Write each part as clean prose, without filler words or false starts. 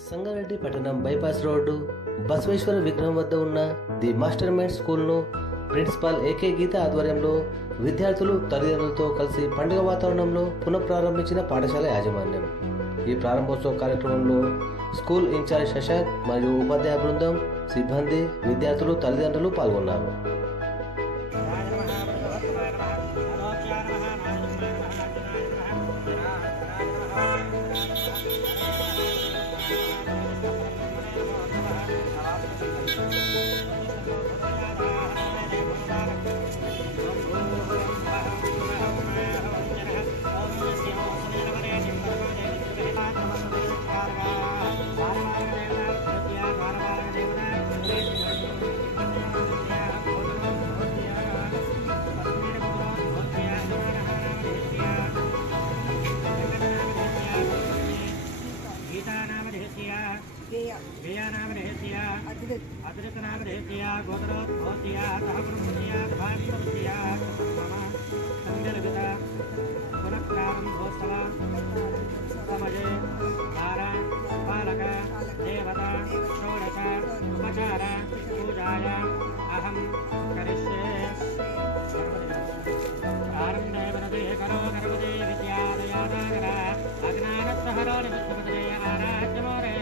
సంగారెడ్డి పట్టణం bypass road Basaveshwara విగ్రహం వద్ద ఉన్న ది మాస్టర్ మైండ్ స్కూల్ను ప్రిన్సిపాల్ ఏకే గీత ఆధ్వర్యంలో విద్యార్థులు తల్లిదండ్రులతో కలిసి పండుగ వాతావరణంలో పునఃప్రారంభించిన పాఠశాల యాజమాన్యం. ఈ ప్రారంభోత్సవ కార్యక్రమంలో స్కూల్ ఇన్ఛార్జ్ శశాంక్ మరియు ఉపాధ్యాయ బృందం, సిబ్బంది, విద్యార్థులు, తల్లిదండ్రులు పాల్గొన్నారు. गया नाम रहस्या अद्रित नाम रहस्या गोत्रोत भोस्या सहब्रह्मण्या भावी भोस्या मम संगर्गता पुनఃप्रारंभोत्सव समये धारा बालक देवता षोडश उपचार पूजाय अहं करिष्ये आरम्भे वरदे करो गर्भदे विद्यादयानागर अज्ञानत्सहरो निमित्तपदे आराध्यमोरे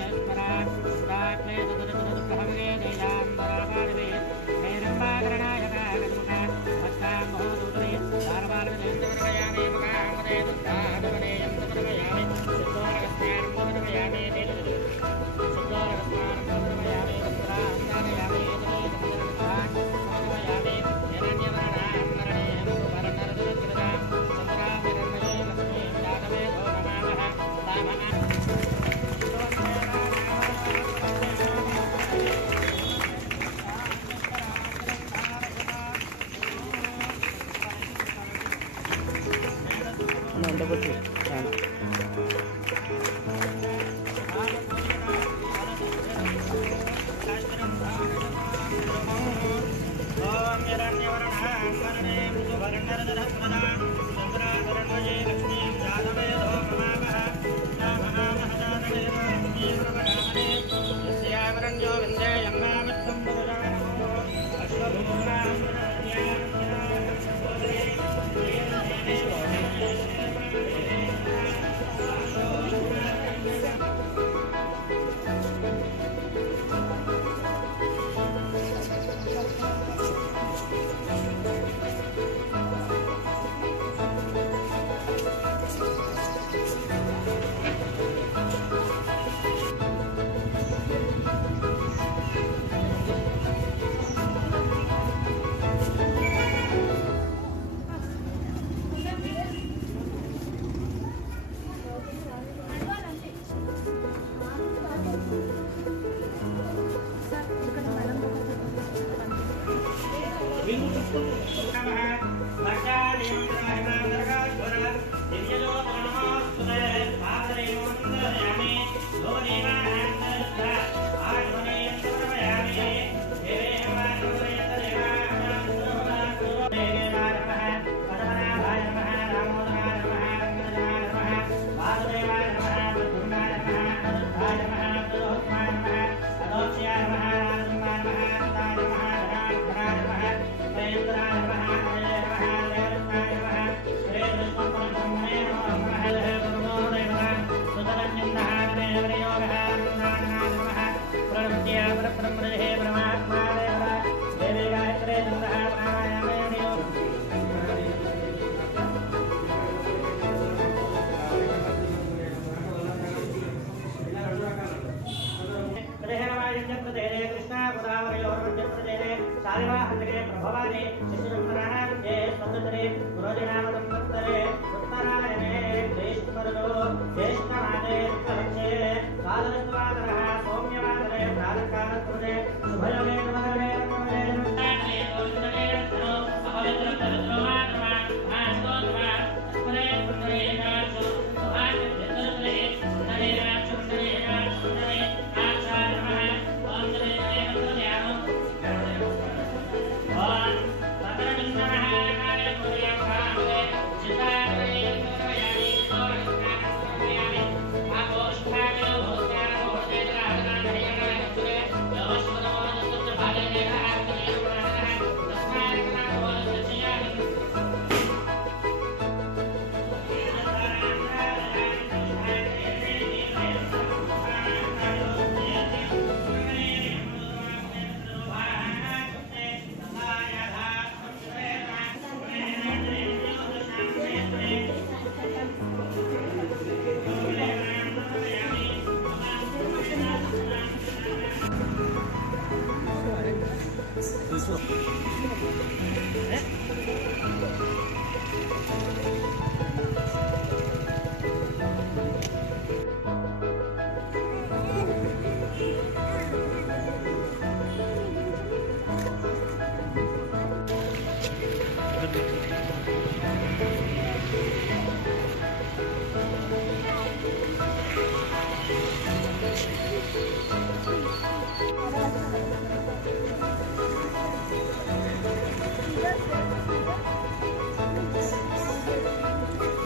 Bye.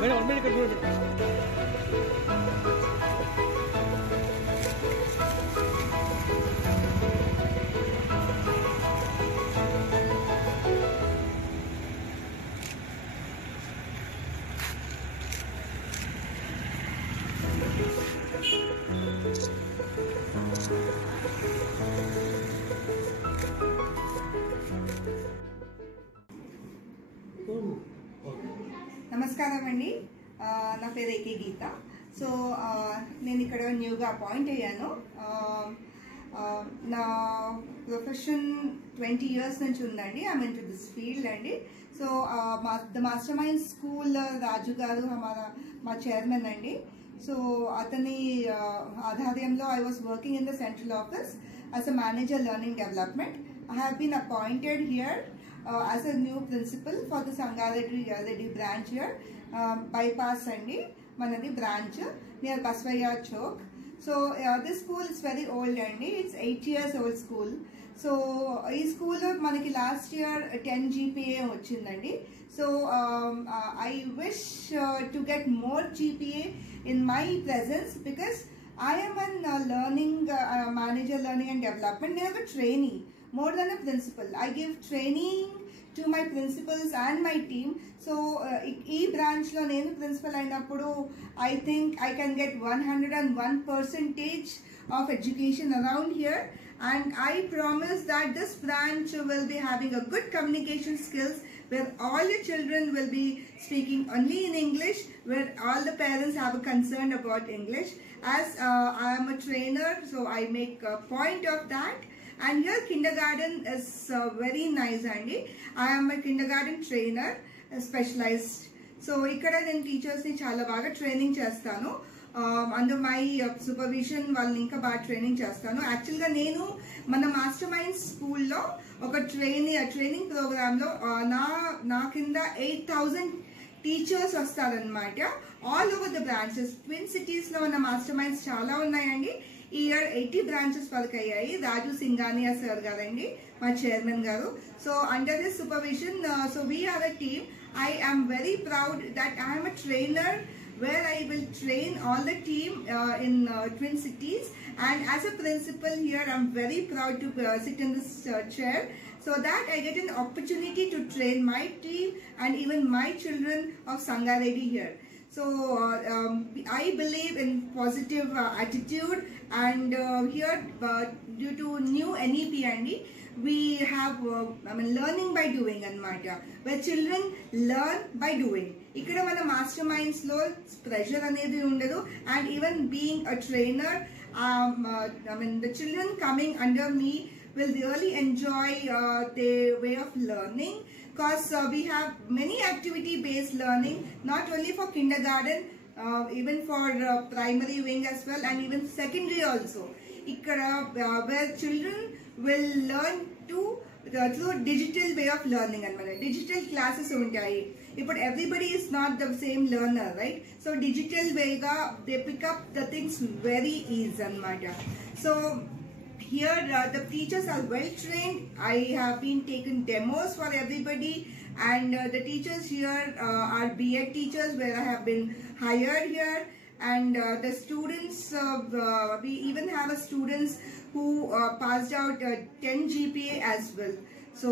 మేడం 1 మినిట్ చూడండి. నమస్కారం అండి, నా పేరు ఏకే గీత. సో నేను ఇక్కడ న్యూగా అపాయింట్ అయ్యాను. నా ప్రొఫెషన్ 20 years నుంచి ఉందండి. I mean to this field అండి. So the master mind school Raju గారు మా చైర్మన్ అండి. సో అతని ఆధ్వర్యంలో I was working in the central office as a manager learning development. I have been appointed here as a new principal for the Sangareddy branch here, bypass andi manadi branch near Basvaya Chowk. So this school is very old andi, it's 8 years old school. So ee school lo manaki last year 10 GPA ochindandi. So I wish to get more GPA in my presence, because I am a learning manager learning and development. I am a trainee more than a principal. I give training to my principals and my team. So ee branch lo nenu principal ainappudu I think I can get 101% of education around here, and I promise that this branch will be having a good communication skills, where all the children will be speaking only in English, where all the parents have a concern about English. As I am a trainer, so I make a point of that. And here kindergarten is very nice andi. I am a kindergarten trainer, specialized. So ikkada nen teachers ni chaala baga training chestanu. Under my supervision వాళ్ళని ఇంకా బాగా training చేస్తాను. యాక్చువల్గా నేను మన master mind స్కూల్లో ఒక training ప్రోగ్రాంలో నా కింద 8,000 టీచర్స్ వస్తారనమాట. All over the branches. Twin సిటీస్లో ఉన్న మాస్టర్ మైండ్స్ చాలా ఉన్నాయండి. ఈ ఇయర్ 80 బ్రాంచెస్ వరకు అయ్యాయి. రాజు సింగానియా సార్ గారండి మా చైర్మన్ గారు. So under his supervision, so we are a team. I am very proud that I am a trainer where I will train all the team in Twin Cities, and as a principal here I am very proud to sit in this chair, so that I get an opportunity to train my team and even my children of Sangareddy here. So I believe in positive attitude, and here due to new NEP we have learning by doing anamata, where children learn by doing. Ikkada mana master minds lo pressure anedi undadu, and even being a trainer, the children coming under me will really enjoy their way of learning, because we have many activity based learning, not only for kindergarten, even for primary wing as well, and even secondary also. Ikkada where children will learn through digital way of learning anamata. Digital classes untayi. But everybody is not the same learner, right? So digital way ga they pick up the things very easy anamata. So here the teachers are well trained. I have been taken demos for everybody, and the teachers here are B.Ed teachers where I have been hired here. And the students, we even have a students who passed out 10 GPA as well. So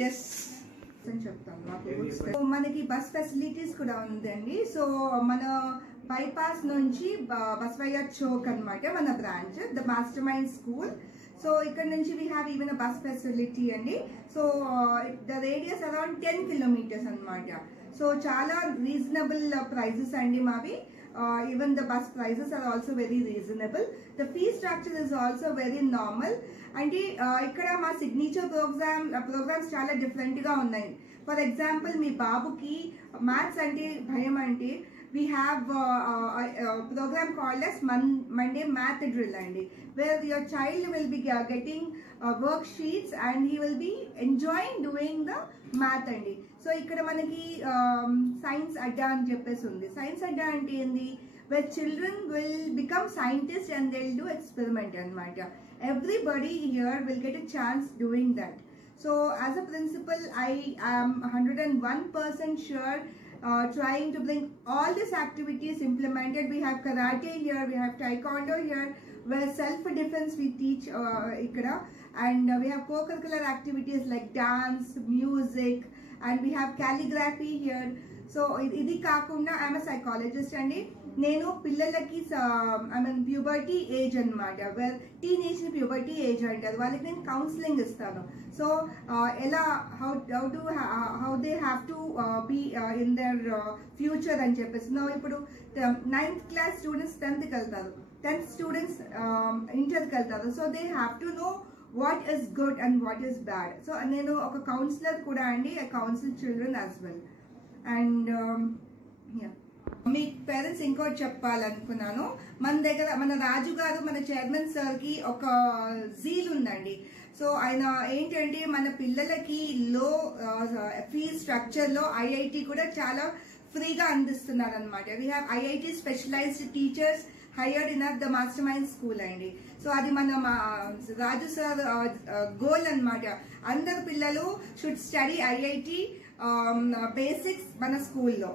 yes, so manaki bus facilities kuda undandi. So mana bypass nunchi Basvaya Chowk anamata mana branch, the mastermind school. So ikkada nunchi we have even a bus facility andi. So the radius around 10 kilometers anamata. So chala reasonable prices andi mavi. even the bus prices are also very reasonable. The fee structure is also very normal. అంటే ఇక్కడ మా signature programmes చాలా డిఫరెంట్గా ఉన్నాయి. For example మీ బాబుకి maths అంటే భయం అంటే we have a program called as Monday Math Drill andi, where your child will be getting worksheets and he will be enjoying doing the math andi. So ikkada manaki science adda ani cheppesi undi. Science adda ante endi, where children will become scientists and they'll do experiment anamata. Everybody here will get a chance doing that. So as a principal, I am 101% sure trying to bring all these activities implemented. We have karate here, we have taekwondo here, where self-defense we teach ikkada, and we have co-curricular activities like dance, music, and we have calligraphy here. So idi kaakunda I am a psychologist andi. నేను పిల్లలకి I mean puberty age అనమాట, where teenage puberty age అంటారు, వాళ్ళకి నేను counselling ఇస్తాను. So ఎలా how they have to be in their future అని చెప్పేసి. ఇప్పుడు 9th class స్టూడెంట్స్ 10th వెళ్తారు, 10th స్టూడెంట్స్ ఇంటర్కి వెళ్తారు. So they have to know what is good and what is bad. So నేను ఒక కౌన్సిలర్ కూడా అండి, I council children as well. And me parents ఇంకోటి చెప్పాలనుకున్నాను, మన దగ్గర మన రాజు గారు మన చైర్మన్ సార్కి ఒక జీల్ ఉందండి. సో ఆయన ఏంటంటే మన పిల్లలకి లో ఫీజ్ స్ట్రక్చర్లో ఐఐటి కూడా చాలా ఫ్రీగా అందిస్తున్నారు అనమాట. We have IIT specialised teachers hired in the mastermind school andi. So adi mana Raju sir goal anamata, andaru pillalu should study IIT basics mana school lo.